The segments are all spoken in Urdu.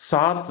7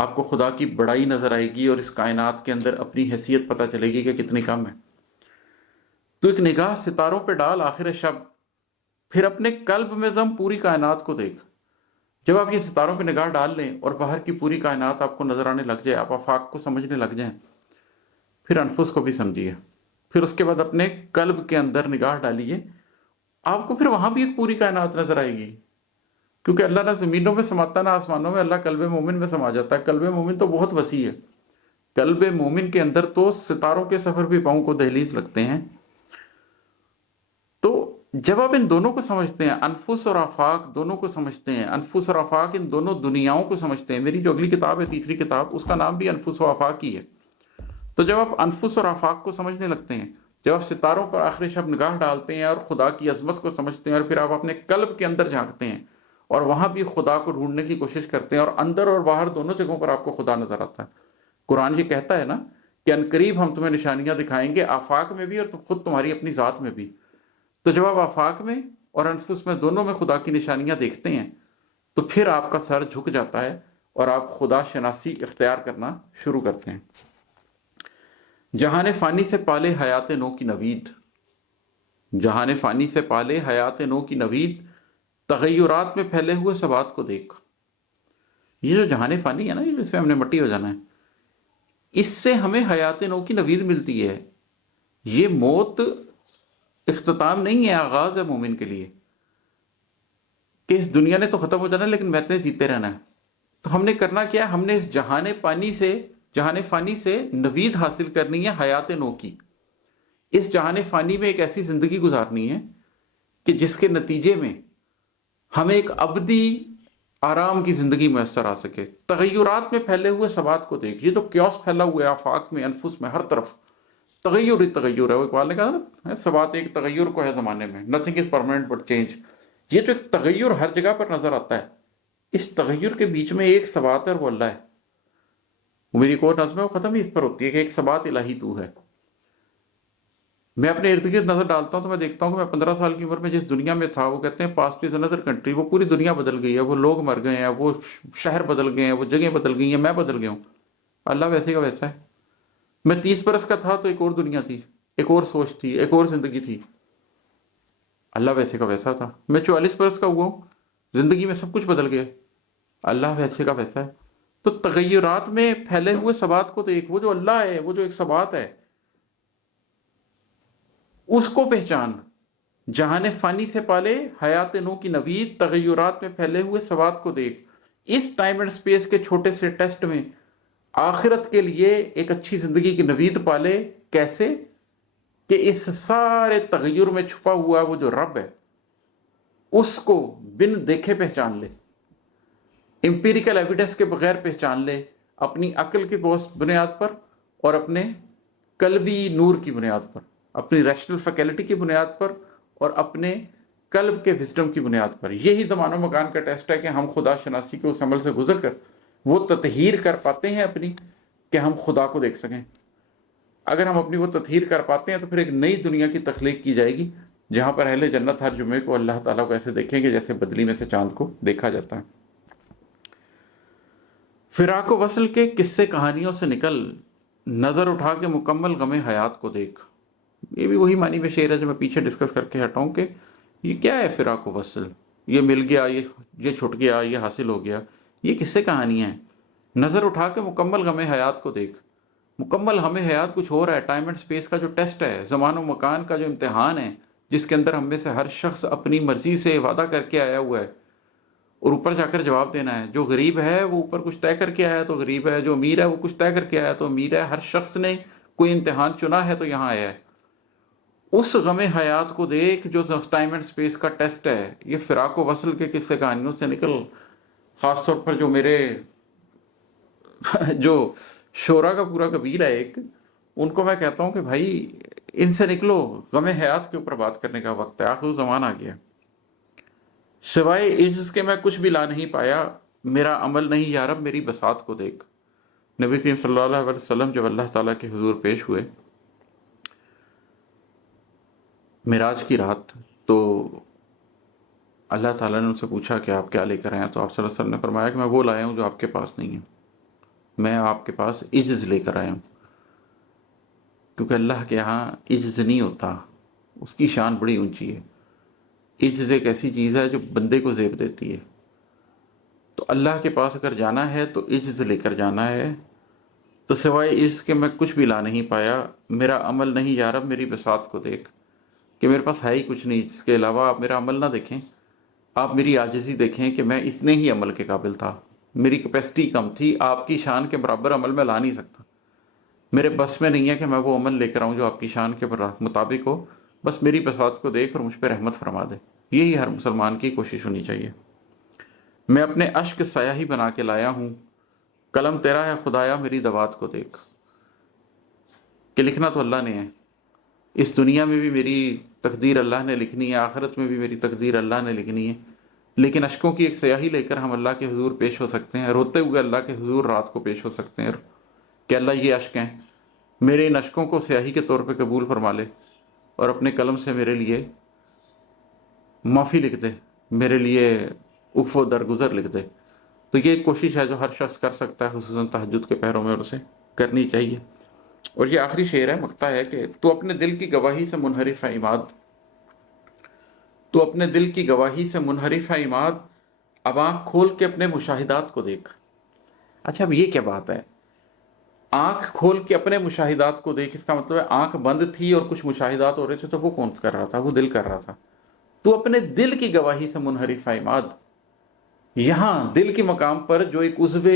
آپ کو خدا کی بڑائی نظر آئے گی اور اس کائنات کے اندر اپنی حیثیت پتہ چلے گی کہ کتنی کم ہے۔ تو ایک نگاہ ستاروں پہ ڈال آخر شب، پھر اپنے قلب میں ضم پوری کائنات کو دیکھ۔ جب آپ یہ ستاروں پہ نگاہ ڈال لیں اور باہر کی پوری کائنات آپ کو نظر آنے لگ جائے، آپ آفاق کو سمجھنے لگ جائیں، پھر انفس کو بھی سمجھیے، پھر اس کے بعد اپنے قلب کے اندر نگاہ ڈالیے، آپ کو پھر وہاں بھی ایک پوری کائنات نظر آئے گی، کیونکہ اللہ نہ زمینوں میں سماتا نہ آسمانوں میں، اللہ قلب مومن میں سما جاتا ہے۔ قلب مومن تو بہت وسیع ہے، قلب مومن کے اندر تو ستاروں کے سفر بھی پاؤں کو دہلیز لگتے ہیں۔ تو جب آپ ان دونوں کو سمجھتے ہیں، انفس اور آفاق دونوں کو سمجھتے ہیں، انفس اور آفاق ان دونوں دنیاؤں کو سمجھتے ہیں، میری جو اگلی کتاب ہے تیسری کتاب، اس کا نام بھی انفس و آفاق ہی ہے۔ تو جب آپ انفس اور آفاق کو سمجھنے لگتے ہیں، جب آپ ستاروں پر آخر شب نگاہ ڈالتے ہیں اور خدا کی عظمت کو سمجھتے ہیں، اور پھر آپ اپنے قلب کے اندر جھانکتے ہیں اور وہاں بھی خدا کو ڈھونڈنے کی کوشش کرتے ہیں، اور اندر اور باہر دونوں جگہوں پر آپ کو خدا نظر آتا ہے۔ قرآن یہ کہتا ہے نا کہ عنقریب ہم تمہیں نشانیاں دکھائیں گے، آفاق میں بھی اور خود تمہاری اپنی ذات میں بھی۔ تو جب آپ آفاق میں اور انفس میں دونوں میں خدا کی نشانیاں دیکھتے ہیں تو پھر آپ کا سر جھک جاتا ہے اور آپ خدا شناسی اختیار کرنا شروع کرتے ہیں۔ جہان فانی سے پالے حیات نو کی نوید، جہان فانی سے پالے حیات نو کی نوید، تغیرات میں پھیلے ہوئے ثبات کو دیکھ۔ یہ جو جہان فانی ہے نا، یہ جس میں ہم نے مٹی ہو جانا ہے، اس سے ہمیں حیات نو کی نوید ملتی ہے۔ یہ موت اختتام نہیں ہے، آغاز ہے مومن کے لیے، کہ اس دنیا نے تو ختم ہو جانا ہے لیکن میں نے جیتے رہنا ہے۔ تو ہم نے کرنا کیا ہے؟ ہم نے اس جہان فانی سے نوید حاصل کرنی ہے، حیات نو کی۔ اس جہان فانی میں ایک ایسی زندگی گزارنی ہے کہ جس کے نتیجے میں ہمیں ایک ابدی آرام کی زندگی میسر آ سکے۔ تغیرات میں پھیلے ہوئے ثبات کو دیکھ۔ یہ تو کیوس پھیلا ہوا ہے آفاق میں، انفس میں، ہر طرف تغیر ہی تغیر ہے۔ وہ اقبال نے کہا نا، ثبات ایک تغیر کو ہے زمانے میں، nothing is permanent but change. یہ جو ایک تغیر ہر جگہ پر نظر آتا ہے، اس تغیر کے بیچ میں ایک ثبات ہے اور وہ اللہ ہے۔ وہ میری ایک اور نظم ہے، وہ ختم ہی اس پر ہوتی ہے کہ ایک ثبات الہی تو ہے۔ میں اپنے ارد گرد نظر ڈالتا ہوں تو میں دیکھتا ہوں کہ میں 15 سال کی عمر میں جس دنیا میں تھا، وہ کہتے ہیں پاسٹ از انادر کنٹری، وہ پوری دنیا بدل گئی ہے، وہ لوگ مر گئے ہیں، وہ شہر بدل گئے ہیں، وہ جگہیں بدل گئی ہیں، میں بدل گیا ہوں۔ اللہ ویسے کا ویسا ہے۔ میں 30 برس کا تھا تو ایک اور دنیا تھی، ایک اور سوچ تھی، ایک اور زندگی تھی۔ اللہ ویسے کا ویسا تھا۔ میں 44 برس کا ہوا ہوں، زندگی میں سب کچھ بدل گیا، اللہ ویسے کا ویسا ہے۔ تو تغیرات میں پھیلے ہوئے ثبات کو دیکھ، وہ جو اللہ ہے، وہ جو ایک ثبات ہے، اس کو پہچان۔ جہان فانی سے پالے حیات نو کی نوید، تغیرات میں پھیلے ہوئے ثبات کو دیکھ۔ اس ٹائم اینڈ سپیس کے چھوٹے سے ٹیسٹ میں آخرت کے لیے ایک اچھی زندگی کی نوید پالے۔ کیسے؟ کہ اس سارے تغیر میں چھپا ہوا وہ جو رب ہے، اس کو بن دیکھے پہچان لے، امپیریکل ایویڈنس کے بغیر پہچان لے، اپنی عقل کی بنیاد پر اور اپنے قلبی نور کی بنیاد پر، اپنی ریشنل فیکلٹی کی بنیاد پر اور اپنے قلب کے وزڈم کی بنیاد پر۔ یہی زمان و مکان کا ٹیسٹ ہے کہ ہم خدا شناسی کے اس عمل سے گزر کر وہ تطہیر کر پاتے ہیں اپنی، کہ ہم خدا کو دیکھ سکیں۔ اگر ہم اپنی وہ تطہیر کر پاتے ہیں تو پھر ایک نئی دنیا کی تخلیق کی جائے گی، جہاں پر اہل جنت ہر جمعے کو اللہ تعالیٰ کو ایسے دیکھیں گے جیسے بدلی میں سے چاند کو دیکھا جاتا ہے۔ فراق و وصل کے قصے کہانیوں سے نکل، نظر اٹھا کے مکمل غم حیات کو دیکھ۔ یہ بھی وہی معنی میں شعر ہے جو میں پیچھے ڈسکس کر کے ہٹا ہوں کہ یہ کیا ہے فراق و وصل، یہ مل گیا، یہ چھٹ گیا، یہ حاصل ہو گیا، یہ قصے کہانیاں ہیں۔ نظر اٹھا کے مکمل غم حیات کو دیکھ۔ مکمل ہم حیات کچھ اور ہے، ٹائم اینڈ سپیس کا جو ٹیسٹ ہے، زمان و مکان کا جو امتحان ہے، جس کے اندر ہم میں سے ہر شخص اپنی مرضی سے وعدہ کر کے آیا ہوا ہے اور اوپر جا کر جواب دینا ہے۔ جو غریب ہے وہ اوپر کچھ طے کر کے آیا تو غریب ہے، جو امیر ہے وہ کچھ طے کر کے آیا تو امیر ہے۔ ہر شخص نے کوئی امتحان چنا ہے تو یہاں آیا ہے۔ اس غم حیات کو دیکھ جو ٹائم اینڈ سپیس کا ٹیسٹ ہے۔ یہ فراق و وصل کے قصے کہانیوں سے نکل، خاص طور پر جو میرے جو شعراء کا پورا قبیل ہے ایک، ان کو میں کہتا ہوں کہ بھائی ان سے نکلو، غم حیات کے اوپر بات کرنے کا وقت ہے، آخر زمان آ گیا۔ سوائے عجز کے میں کچھ بھی لا نہیں پایا، میرا عمل نہیں یارب میری بساط کو دیکھ۔ نبی کریم صلی اللہ علیہ وسلم جب اللہ تعالیٰ کے حضور پیش ہوئے معراج کی رات، تو اللہ تعالیٰ نے ان سے پوچھا کہ آپ کیا لے کر آئے ہیں؟ تو آپ صلی اللہ علیہ وسلم نے فرمایا کہ میں وہ لایا ہوں جو آپ کے پاس نہیں ہے۔ میں آپ کے پاس عجز لے کر آیا ہوں، کیونکہ اللہ کے یہاں عجز نہیں ہوتا، اس کی شان بڑی اونچی ہے۔ عجز ایک ایسی چیز ہے جو بندے کو زیب دیتی ہے۔ تو اللہ کے پاس اگر جانا ہے تو عجز لے کر جانا ہے، تو سوائے اس کے میں کچھ بھی لا نہیں پایا، میرا عمل نہیں یا رب میری بساط کو دیکھ، کہ میرے پاس ہے ہی کچھ نہیں، اس کے علاوہ آپ میرا عمل نہ دیکھیں، آپ میری عاجزی دیکھیں کہ میں اتنے ہی عمل کے قابل تھا، میری کیپیسٹی کم تھی، آپ کی شان کے برابر عمل میں لا نہیں سکتا، میرے بس میں نہیں ہے کہ میں وہ عمل لے کر آؤں جو آپ کی شان کے مطابق ہو، بس میری بساط کو دیکھ اور مجھ پہ رحمت فرما دے۔ یہی ہر مسلمان کی کوشش ہونی چاہیے۔ میں اپنے اشک سیاہی بنا کے لایا ہوں، قلم تیرا ہے خدایا میری دوات کو دیکھ، کہ لکھنا تو اللہ نے ہے، اس دنیا میں بھی میری تقدیر اللہ نے لکھنی ہے، آخرت میں بھی میری تقدیر اللہ نے لکھنی ہے، لیکن اشکوں کی ایک سیاہی لے کر ہم اللہ کے حضور پیش ہو سکتے ہیں، روتے ہوئے اللہ کے حضور رات کو پیش ہو سکتے ہیں کہ اللہ یہ اشک ہیں، میرے ان اشکوں کو سیاہی کے طور پہ قبول فرما لے اور اپنے قلم سے میرے لیے معافی لکھ دے، میرے لیے عفو و درگزر لکھ دے۔ تو یہ ایک کوشش ہے جو ہر شخص کر سکتا ہے، خصوصاً تہجد کے پہروں میں، اور اسے کرنی چاہیے۔ اور یہ آخری شعر ہے، مقطع ہے کہ تو اپنے دل کی گواہی سے منحرف ہے عماد، تو اپنے دل کی گواہی سے منحرف ہے عماد، اب آنکھ کھول کے اپنے مشاہدات کو دیکھ۔ اچھا اب یہ کیا بات ہے، آنکھ کھول کے اپنے مشاہدات کو دیکھ، اس کا مطلب ہے آنکھ بند تھی اور کچھ مشاہدات ہو رہے تھے، تو وہ کون کر رہا تھا؟ وہ دل کر رہا تھا۔ تو اپنے دل کی گواہی سے منحرف ہے عماد، یہاں دل کے مقام پر جو ایک عضو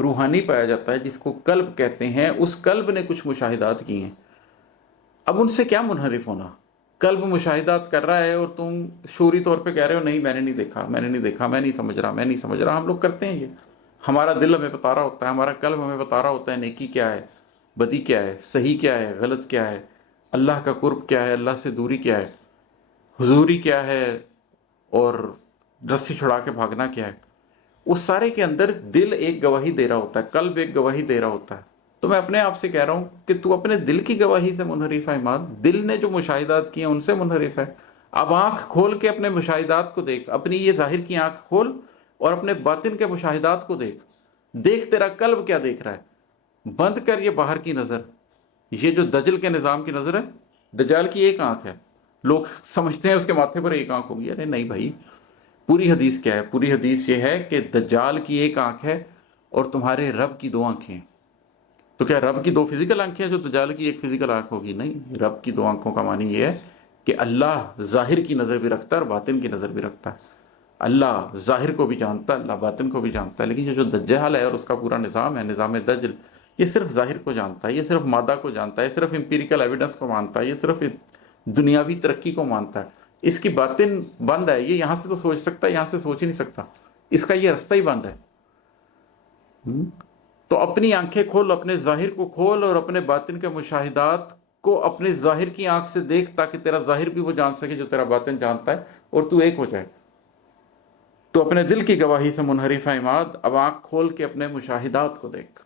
روحانی پایا جاتا ہے جس کو قلب کہتے ہیں، اس قلب نے کچھ مشاہدات کی ہیں، اب ان سے کیا منحرف ہونا؟ قلب مشاہدات کر رہا ہے اور تم شعوری طور پہ کہہ رہے ہو نہیں میں نے نہیں دیکھا، میں نے نہیں دیکھا، میں نہیں سمجھ رہا، میں نہیں سمجھ رہا۔ ہم لوگ کرتے ہیں یہ، ہمارا دل ہمیں بتا رہا ہوتا ہے، ہمارا قلب ہمیں بتا رہا ہوتا ہے نیکی کیا ہے، بدی کیا ہے، صحیح کیا ہے، غلط کیا ہے، اللہ کا قرب کیا ہے، اللہ سے دوری کیا ہے، حضوری کیا ہے، اور رسی چھڑا کے بھاگنا کیا ہے۔ اس سارے کے اندر دل ایک گواہی دے رہا ہوتا ہے، قلب ایک گواہی دے رہا ہوتا ہے۔ تو میں اپنے آپ سے کہہ رہا ہوں کہ تو اپنے دل کی گواہی سے منحرف ہے عماد، دل نے جو مشاہدات کیے ہیں ان سے منحرف ہے۔ اب آنکھ کھول کے اپنے مشاہدات کو دیکھ، اپنی یہ ظاہر کی آنکھ کھول اور اپنے باطن کے مشاہدات کو دیکھ، دیکھ تیرا قلب کیا دیکھ رہا ہے، بند کر یہ باہر کی نظر، یہ جو دجل کے نظام کی نظر ہے، دجال کی ایک آنکھ ہے، لوگ سمجھتے ہیں اس کے ماتھے پر ایک آنکھ ہوگی، ارے نہیں بھائی، پوری حدیث کیا ہے؟ پوری حدیث یہ ہے کہ دجال کی ایک آنکھ ہے اور تمہارے رب کی 2 آنکھیں ہیں۔ تو کیا رب کی 2 فزیکل آنکھیں ہیں جو دجال کی ایک فزیکل آنکھ ہوگی؟ نہیں، رب کی 2 آنکھوں کا معنی یہ ہے کہ اللہ ظاہر کی نظر بھی رکھتا ہے اور باطن کی نظر بھی رکھتا ہے، اللہ ظاہر کو بھی جانتا ہے، اللہ باطن کو بھی جانتا ہے، لیکن یہ جو دجال ہے اور اس کا پورا نظام ہے، نظام دجل، یہ صرف ظاہر کو جانتا ہے، یہ صرف مادہ کو جانتا ہے، یہ صرف امپیریکل ایویڈنس کو مانتا ہے، یہ صرف دنیاوی ترقی کو مانتا ہے، اس کی باطن بند ہے، یہ یہاں سے تو سوچ سکتا ہے، یہاں سے سوچ ہی نہیں سکتا، اس کا یہ رستہ ہی بند ہے۔ تو اپنی آنکھیں کھول، اپنے ظاہر کو کھول اور اپنے باطن کے مشاہدات کو اپنے ظاہر کی آنکھ سے دیکھ، تاکہ تیرا ظاہر بھی وہ جان سکے جو تیرا باطن جانتا ہے اور تو ایک ہو جائے۔ تو اپنے دل کی گواہی سے منحرف ہے عماد، اب آنکھ کھول کے اپنے مشاہدات کو دیکھ۔